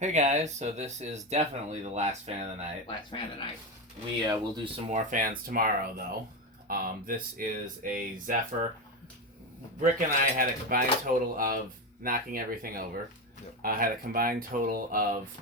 Hey guys, so this is definitely the last fan of the night. Last fan of the night. We will do some more fans tomorrow, though. This is a Zephyr. Brick and I had a combined total of knocking everything over. Yep. Had a combined total of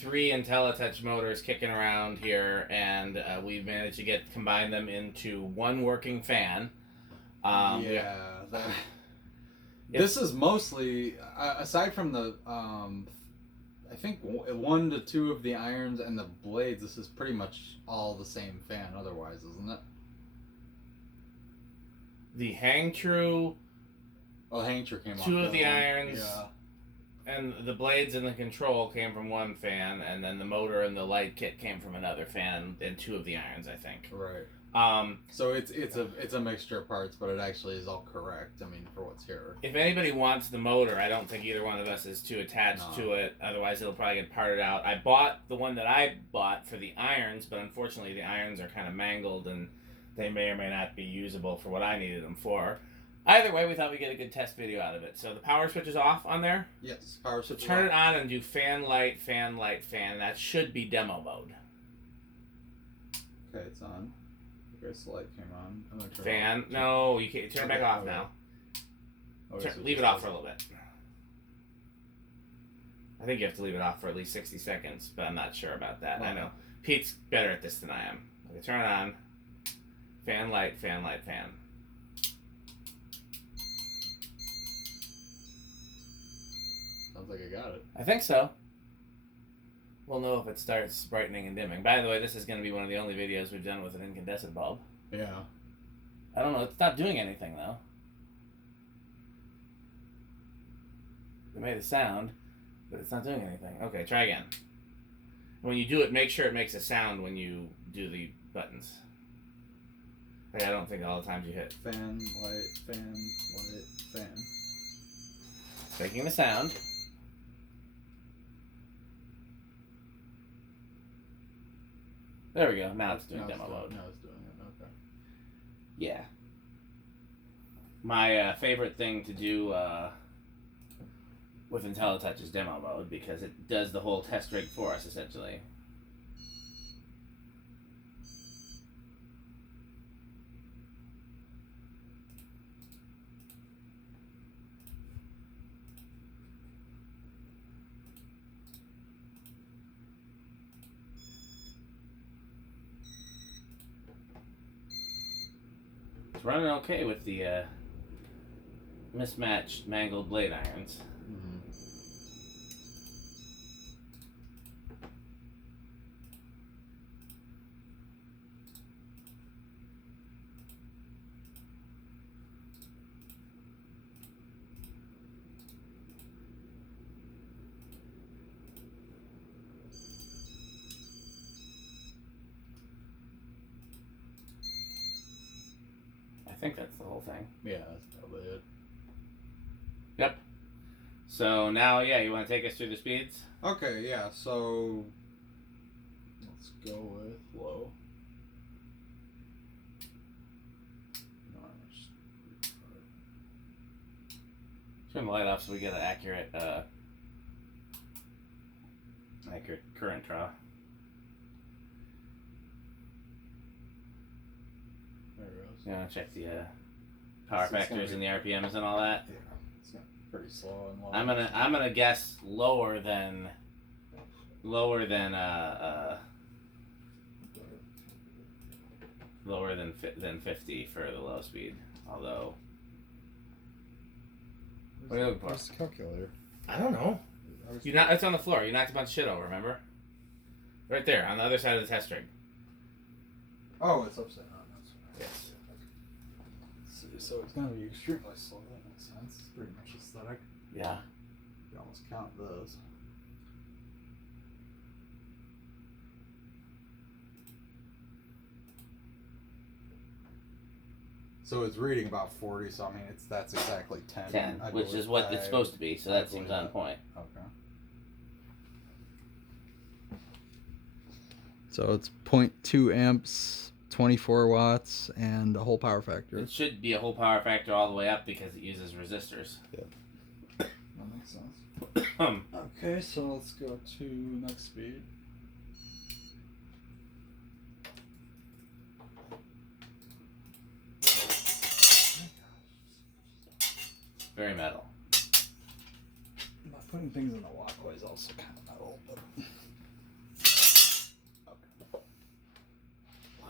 3 InteliTouch motors kicking around here, and we managed to combine them into one working fan. This is mostly, aside from the, I think 1 to 2 of the irons and the blades, this is pretty much all the same fan otherwise, isn't it? The hang true, Hang true came off. 2 of the irons, yeah. and the blades and the control came from one fan, and then the motor and the light kit came from another fan, and 2 of the irons, I think. Right. So it's a mixture of parts, but it actually is all correct. I mean, for what's here. If anybody wants the motor, I don't think either one of us is too attached to it. Otherwise, it'll probably get parted out. I bought the one that I bought for the irons, but unfortunately, the irons are kind of mangled, and they may or may not be usable for what I needed them for. Either way, we thought we'd get a good test video out of it. So the power switch is off on there? Yes, power switch. So turn it on and do fan, light, fan, light, fan. That should be demo mode. Okay, it's on. The light came on. I'm gonna turn Fan? it off. No, you can't. Turn it back off now. Leave it off for a little bit. I think you have to leave it off for at least 60 seconds, but I'm not sure about that. I know. Pete's better at this than I am. Okay, turn it on. Fan, light, fan, light, fan. Sounds like I got it. I think so. We'll know if it starts brightening and dimming. By the way, this is going to be one of the only videos we've done with an incandescent bulb. Yeah. I don't know. It's not doing anything, though. It made a sound, but it's not doing anything. Okay, try again. When you do it, make sure it makes a sound when you do the buttons. Like, I don't think all the times you hit. Fan, light, fan, light, fan. Making the sound. There we go. Now it's doing demo mode. Now it's doing it. Okay. Yeah. My favorite thing to do with InteliTouch is demo mode because it does the whole test rig for us, essentially. It's running okay with the mismatched mangled blade irons. Mm-hmm. I think that's the whole thing. Yeah, that's probably it. Yep. So now, yeah, you want to take us through the speeds? Okay, yeah, so let's go with low. Turn the light off so we get an accurate current draw. There it goes. You want to check the power factors and the RPMs and all that? Yeah, it's pretty slow and low. I'm gonna guess lower than 50 for the low speed. Although, what are you looking for? Where's the calculator? I don't know. It's on the floor. You knocked a bunch of shit over. Remember? Right there on the other side of the test rig. Oh, it's upside down. That's right. Yes. So it's gonna be extremely slow. That makes sense. It's pretty much aesthetic. Yeah. You almost count those. So it's reading about 40. So I mean, that's exactly 10. 10, which is what it's supposed to be. So that seems on point. Okay. So it's 0.2 amps, 24 watts, and a whole power factor. It should be a whole power factor all the way up because it uses resistors. Yeah. That makes sense. Okay, so let's go to next speed. Very metal. Putting things in the walkway is also kind of metal, but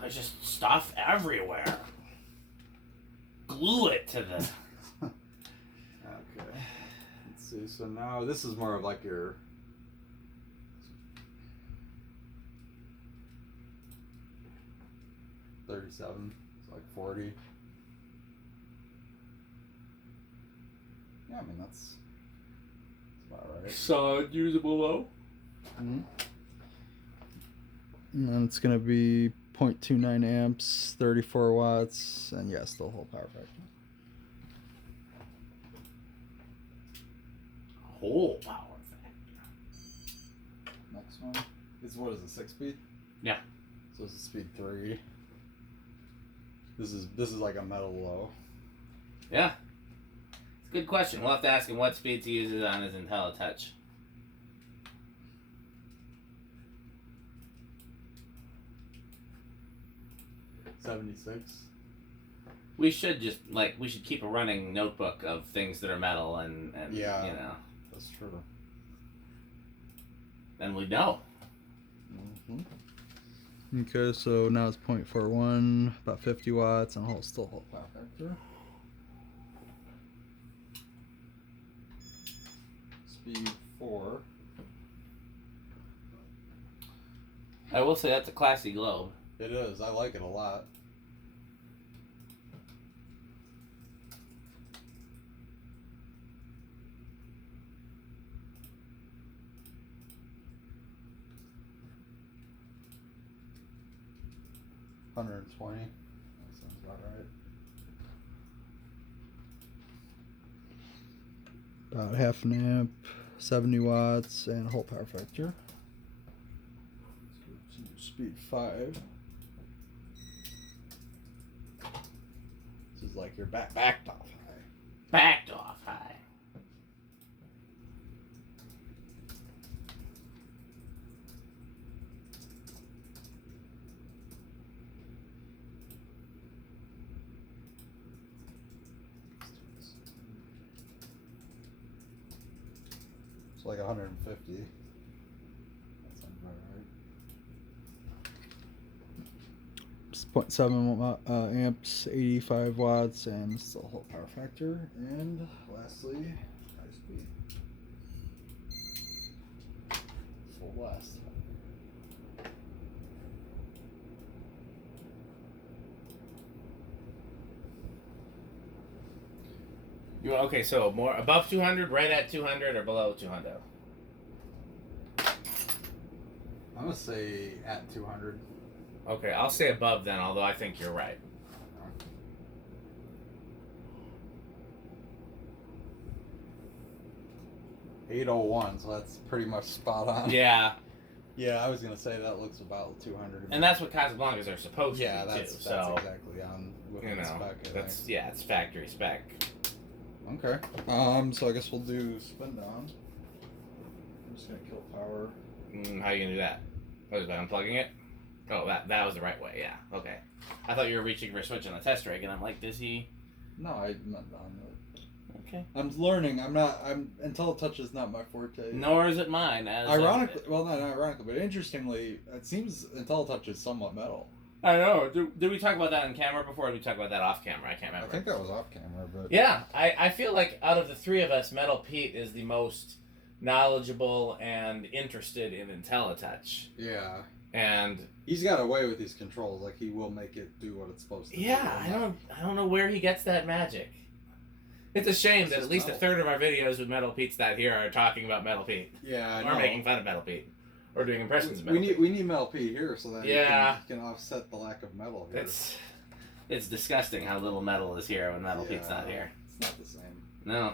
There's just stuff everywhere. Glue it to the. Okay. Let's see. So now this is more of like your. $37. It's like 40. Yeah, I mean that's about right. Solid usable low. Mm-hmm. and then it's gonna be 0.29 amps, 34 watts, and yes, the whole power factor. Whole power factor. Next one. It's what is it, 6-speed? Yeah. So this is speed 3. This is like a metal low. Yeah. It's a good question. We'll have to ask him what speeds he uses on his InteliTouch. $76. We should keep a running notebook of things that are metal and Yeah. you know. That's true. And we know. Mm-hmm. Okay, so now it's 0.41, about 50 watts, and still whole power factor. Speed 4. I will say that's a classy globe. It is. I like it a lot. $120. That sounds about right. About half an amp, 70 watts, and a whole power factor. Let's go to speed 5. This is like your backed off high. Backed off high. It's like 150. That sounds about right. 0.7 amps, 85 watts, and still whole power factor. And lastly, high speed. Full blast. Okay, so more above 200, right at 200, or below 200? I'm gonna say at 200. Okay, I'll say above then, although I think you're right. $801, so that's pretty much spot on. Yeah. Yeah, I was gonna say that looks about 200. And that's what Casablancas are supposed yeah, to be that's, too. that's So exactly on within you the know, spec. I that's think. yeah, it's factory spec. Okay. So I guess we'll do spin down. I'm just gonna kill power. How you gonna do that? Oh, is by unplugging it? Oh, that was the right way. Yeah. Okay. I thought you were reaching for a switch on the test rig, and I'm like, does he? No, I'm not done. Okay. I'm learning. InteliTouch is not my forte. Nor is it mine. Ironically, well, not ironically, but interestingly, it seems InteliTouch is somewhat metal. I know. Did we talk about that on camera before, or did we talk about that off camera? I can't remember. I think that was off camera, but Yeah, I feel like out of the three of us, Metal Pete is the most knowledgeable and interested in InteliTouch. yeah, And he's got a way with these controls. Like he will make it do what it's supposed to. yeah, do. I don't know where he gets that magic. It's a shame that at least metal. a third of our videos with Metal Pete's not here are talking about Metal Pete. Yeah, I Or know. making fun of Metal Pete. Or doing impressions of Metal We Pete. need Metal P here so that Yeah. he can offset the lack of metal here. It's disgusting how little metal is here when Metal Pete's not here. It's not the same. No.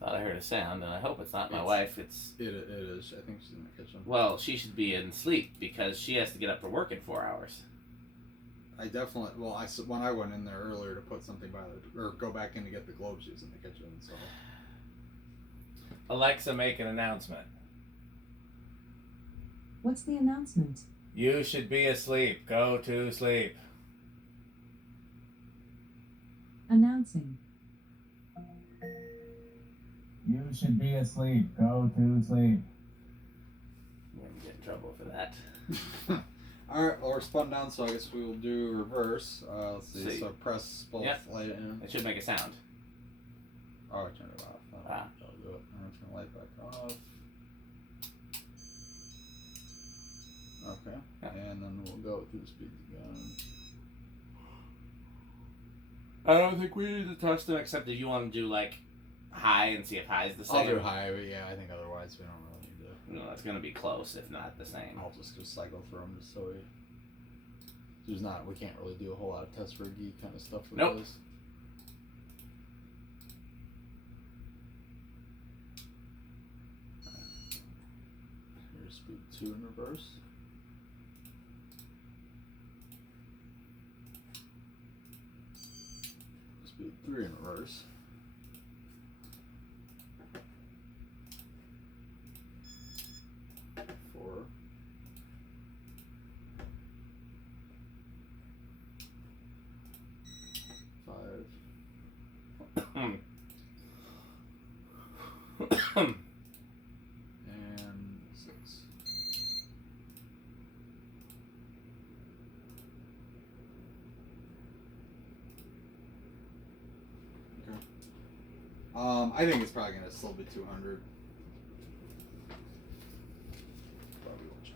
Thought I heard a sound, and I hope it's not my wife. It is. I think she's in the kitchen. Well, she should be in sleep because she has to get up for work in 4 hours. I definitely. Well, when I went in there earlier to put something by the or go back in to get the globe shoes in the kitchen. So Alexa, make an announcement. What's the announcement? You should be asleep. Go to sleep. Announcing. You should be asleep. Go to sleep. I'm going to get in trouble for that. Alright, well, we're spun down, so I guess we will do reverse. Let's see. So press both light in. It should make a sound. Oh, I turned it off. I'll do it. I'm going to turn the light back off. Okay. Yeah. And then we'll go through the speeds again. I don't think we need to touch them except if you want to do like high and see if high is the same. I'll do high, but yeah, I think otherwise we don't really need to. No, it's going to be close if not the same. I'll just cycle through them just so we can't really do a whole lot of test riggy kind of stuff with this. Here's speed 2 in reverse. Speed 3 in reverse. And 6. Okay. I think it's probably gonna still be 200. Probably will check.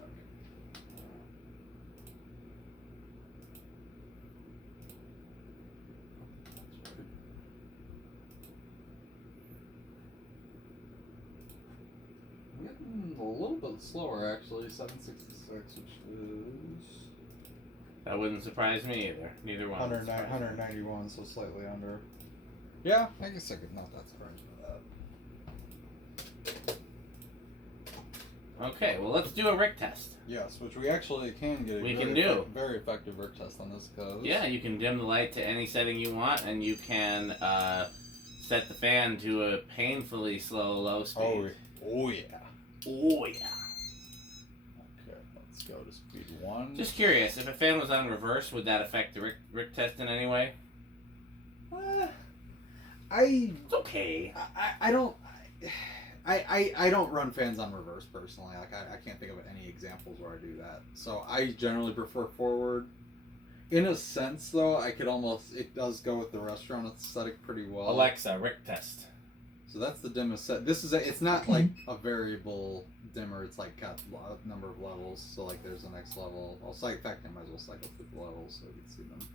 A little bit slower actually, 766, which is... That wouldn't surprise me either. Neither one. 191, so slightly under. Yeah, I guess I could not that surprised by that. Okay, well let's do a Rick test. Yes, which we actually can get a very effective Rick test on this because... Yeah, you can dim the light to any setting you want, and you can set the fan to a painfully slow low speed. Oh yeah. Oh yeah. Okay, let's go to speed 1. Just curious, if a fan was on reverse, would that affect the Rick test in any way? It's okay. I don't run fans on reverse personally. Like I can't think of any examples where I do that. So I generally prefer forward. In a sense, though, it does go with the restaurant aesthetic pretty well. Alexa, Rick test. So that's the dimmest set. It's not like a variable dimmer. It's like got a number of levels. So like there's the next level. In fact, I might as well cycle through the levels so you can see them.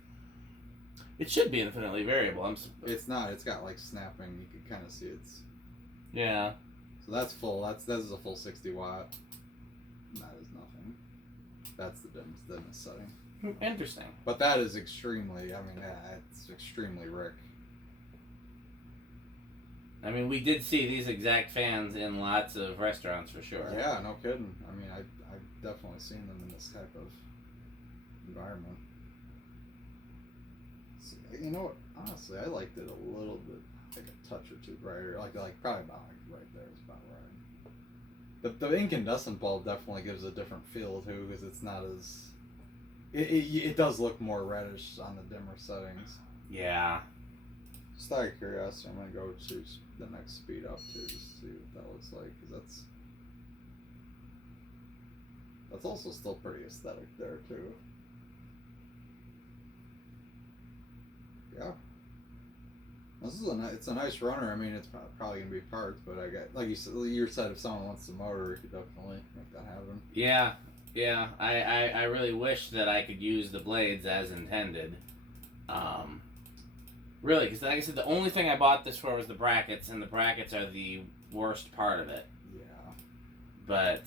It should be infinitely variable. It's not. It's got like snapping. You can kind of see it's. Yeah. So that's full. This is a full 60 watt. That is nothing. That's the dimmest setting. Interesting. But that is extremely. I mean, it's extremely Rick. I mean, we did see these exact fans in lots of restaurants for sure. Yeah, no kidding. I mean, I've definitely seen them in this type of environment. So, you know what? Honestly, I liked it a little bit, like a touch or two brighter. Like probably about right there is about right. The incandescent bulb definitely gives a different feel too, because it's not as. It does look more reddish on the dimmer settings. Yeah. Just out of curiosity, I'm gonna go to the next speed up too, just to see what that looks like, because that's also still pretty aesthetic there too. Yeah, this is it's a nice runner. I mean, it's probably gonna be parts, but I got like you said, if someone wants the motor, you could definitely make that happen. Yeah. I really wish that I could use the blades as intended. Really, because like I said, the only thing I bought this for was the brackets, and the brackets are the worst part of it. Yeah. But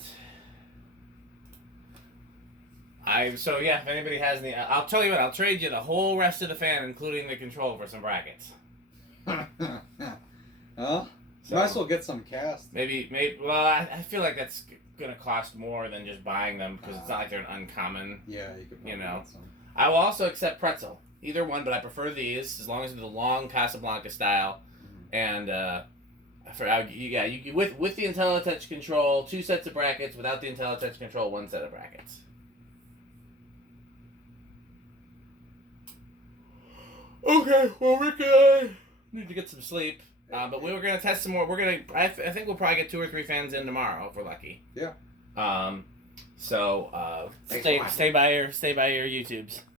if anybody has any, I'll tell you what, I'll trade you the whole rest of the fan, including the control, for some brackets. Well, might as well get some cast. Maybe. Well, I feel like that's gonna cost more than just buying them because it's not like they're an uncommon. Yeah, you could. I will also accept pretzel. Either one, but I prefer these as long as they're the long Casablanca style. And with the InteliTouch control, 2 sets of brackets. Without the InteliTouch control, 1 set of brackets. Okay, well we're gonna need to get some sleep. But we were gonna test some more. I think we'll probably get 2 or 3 fans in tomorrow if we're lucky. Yeah. So stay by your YouTubes.